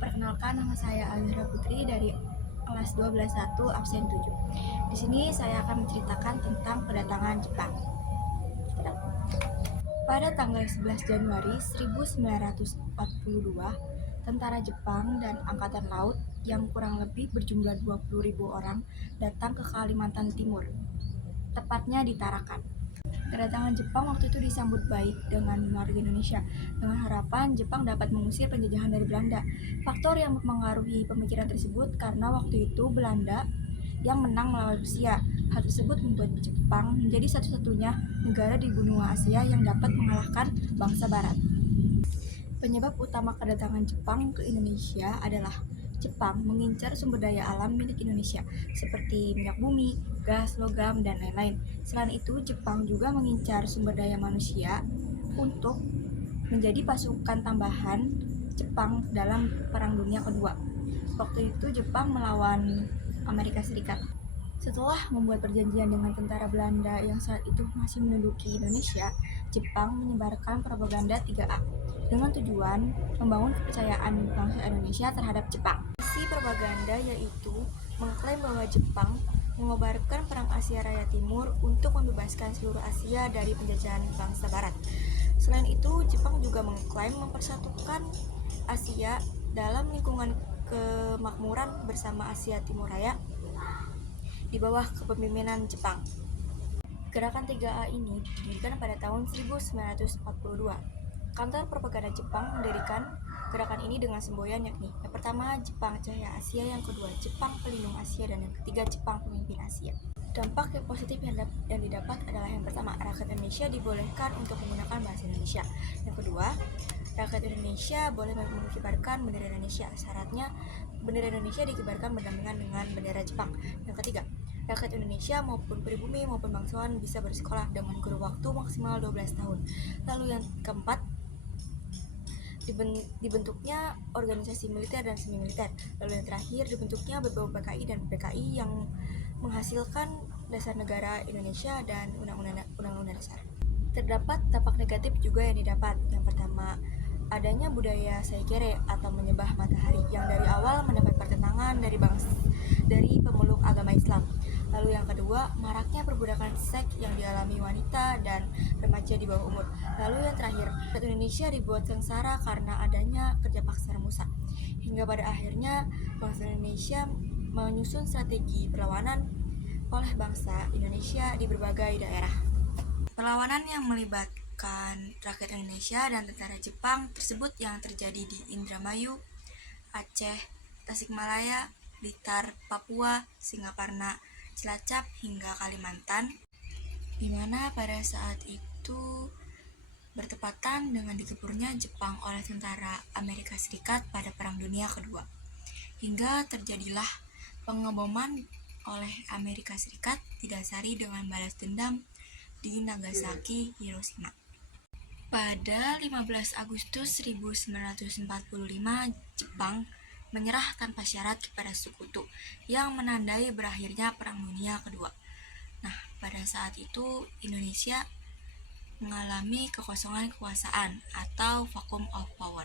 Perkenalkan, nama saya Alira Putri dari kelas 12.1 absen 7. Di sini saya akan menceritakan tentang kedatangan Jepang. Pada tanggal 11 Januari 1942, tentara Jepang dan Angkatan Laut yang kurang lebih berjumlah 20.000 orang datang ke Kalimantan Timur, tepatnya di Tarakan. Kedatangan Jepang waktu itu disambut baik dengan warga Indonesia, dengan harapan Jepang dapat mengusir penjajahan dari Belanda. Faktor yang mempengaruhi pemikiran tersebut karena waktu itu Belanda yang menang melawan Rusia. Hal tersebut membuat Jepang menjadi satu-satunya negara di benua Asia yang dapat mengalahkan bangsa Barat. Penyebab utama kedatangan Jepang ke Indonesia adalah Jepang mengincar sumber daya alam milik Indonesia seperti minyak bumi, gas, logam, dan lain-lain. Selain itu, Jepang juga mengincar sumber daya manusia untuk menjadi pasukan tambahan Jepang dalam Perang Dunia Kedua. Waktu itu Jepang melawan Amerika Serikat. Setelah membuat perjanjian dengan tentara Belanda yang saat itu masih menduduki Indonesia, Jepang menyebarkan propaganda 3A dengan tujuan membangun kepercayaan bangsa Indonesia terhadap Jepang. Isi propaganda yaitu mengklaim bahwa Jepang mengobarkan Perang Asia Raya Timur untuk membebaskan seluruh Asia dari penjajahan bangsa Barat. Selain itu, Jepang juga mengklaim mempersatukan Asia dalam lingkungan kemakmuran bersama Asia Timur Raya di bawah kepemimpinan Jepang. Gerakan 3A ini didirikan pada tahun 1942. Kantor propaganda Jepang mendirikan gerakan ini dengan semboyan yakni yang pertama Jepang Cahaya Asia, yang kedua Jepang Pelindung Asia, dan yang ketiga Jepang Pemimpin Asia. Dampak yang positif yang didapat adalah yang pertama, rakyat Indonesia dibolehkan untuk menggunakan bahasa Indonesia. Yang kedua, rakyat Indonesia boleh mengibarkan bendera Indonesia. Syaratnya bendera Indonesia dikibarkan berdampingan dengan bendera Jepang. Yang ketiga, rakyat Indonesia maupun pribumi maupun bangsawan bisa bersekolah dengan kurun waktu maksimal 12 tahun. Lalu yang keempat, dibentuknya organisasi militer dan semi militer. Lalu yang terakhir, dibentuknya BPU PKI dan PKI yang menghasilkan dasar negara Indonesia dan undang-undang dasar. Terdapat dampak negatif juga yang didapat. Yang pertama, adanya budaya saikere atau menyembah matahari yang dari awal mendapat pertentangan dari pemeluk agama Islam. Lalu yang kedua, maraknya perbudakan seks yang dialami wanita dan remaja di bawah umur. Lalu yang terakhir, rakyat Indonesia dibuat sengsara karena adanya kerja paksa Musa. Hingga pada akhirnya bangsa Indonesia menyusun strategi perlawanan oleh bangsa Indonesia di berbagai daerah. Perlawanan yang melibatkan rakyat Indonesia dan tentara Jepang tersebut yang terjadi di Indramayu, Aceh, Tasikmalaya, Blitar, Papua, Singaparna, Cilacap, hingga Kalimantan, di mana pada saat itu bertepatan dengan digeburnya Jepang oleh tentara Amerika Serikat pada Perang Dunia Kedua. Hingga terjadilah pengeboman oleh Amerika Serikat didasari dengan balas dendam di Nagasaki, Hiroshima. Pada 15 Agustus 1945, Jepang menyerah tanpa syarat kepada Sekutu yang menandai berakhirnya Perang Dunia Kedua. Nah, pada saat itu Indonesia mengalami kekosongan kekuasaan atau vacuum of power.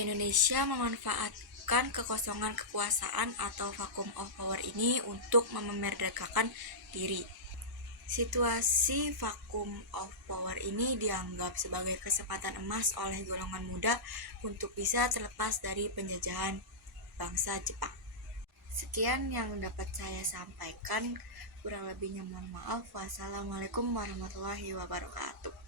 Indonesia memanfaatkan kekosongan kekuasaan atau vacuum of power ini untuk memerdekakan diri. Situasi vacuum of power ini dianggap sebagai kesempatan emas oleh golongan muda untuk bisa terlepas dari penjajahan bangsa Jepang. Sekian yang dapat saya sampaikan, kurang lebihnya mohon maaf. Wassalamualaikum warahmatullahi wabarakatuh.